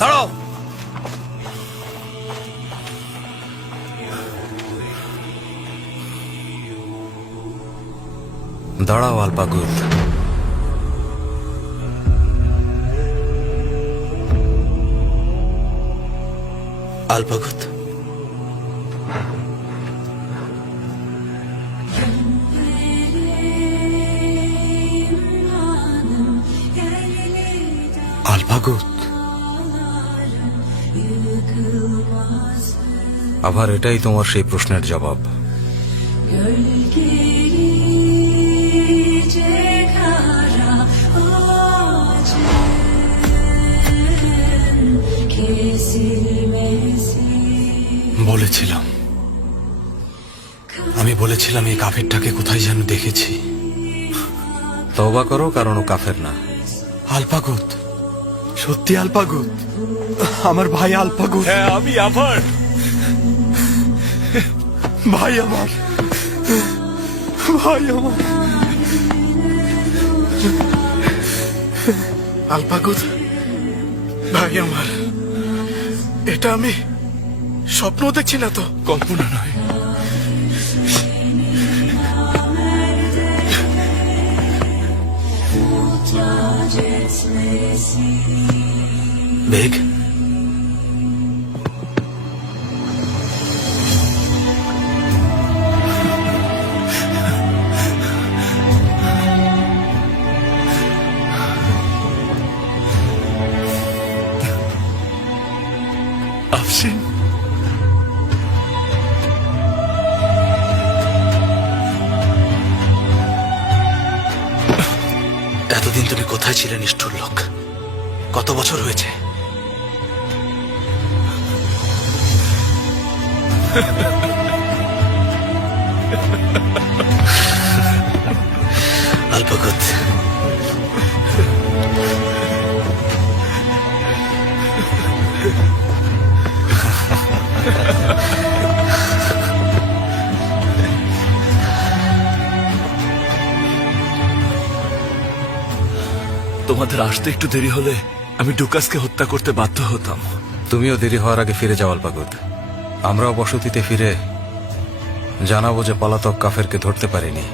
দাঁড়াও। দাঁড়াও আলপাগুদ। আলপাগুদ, আলপাগুদ, আবার এটাই তোমার সেই প্রশ্নের জবাব? বলেছিলাম, আমি বলেছিলাম এই কাফেরটাকে কোথায় যেন দেখেছি। তওবা করো, কারণ ও কাফের না। আলপাগুদ, সত্যি আলপাগুদ, আমার ভাই আলপাগুদ। হ্যাঁ, আমি আবার ভাই আমার, ভাই আমার আলপাগুদ, ভাই আমার। এটা আমি স্বপ্ন দেখছি না তো? কল্পনা নয়। বেগ, আফসিন, এতদিন তুমি কোথায় ছিলে নিষ্ঠুর লোক? কত বছর হয়েছে? আলপাগুদ, তোমাদের আসতে একটু দেরি হলে আমি ডুকাসকে হত্যা করতে বাধ্য হতাম। তুমিও দেরি হওয়ার আগে ফিরে যাও আলপাগুদ। আমরাও বসতিতে ফিরে জানাবো যে পলাতক কাফেরকে ধরতে পারিনি।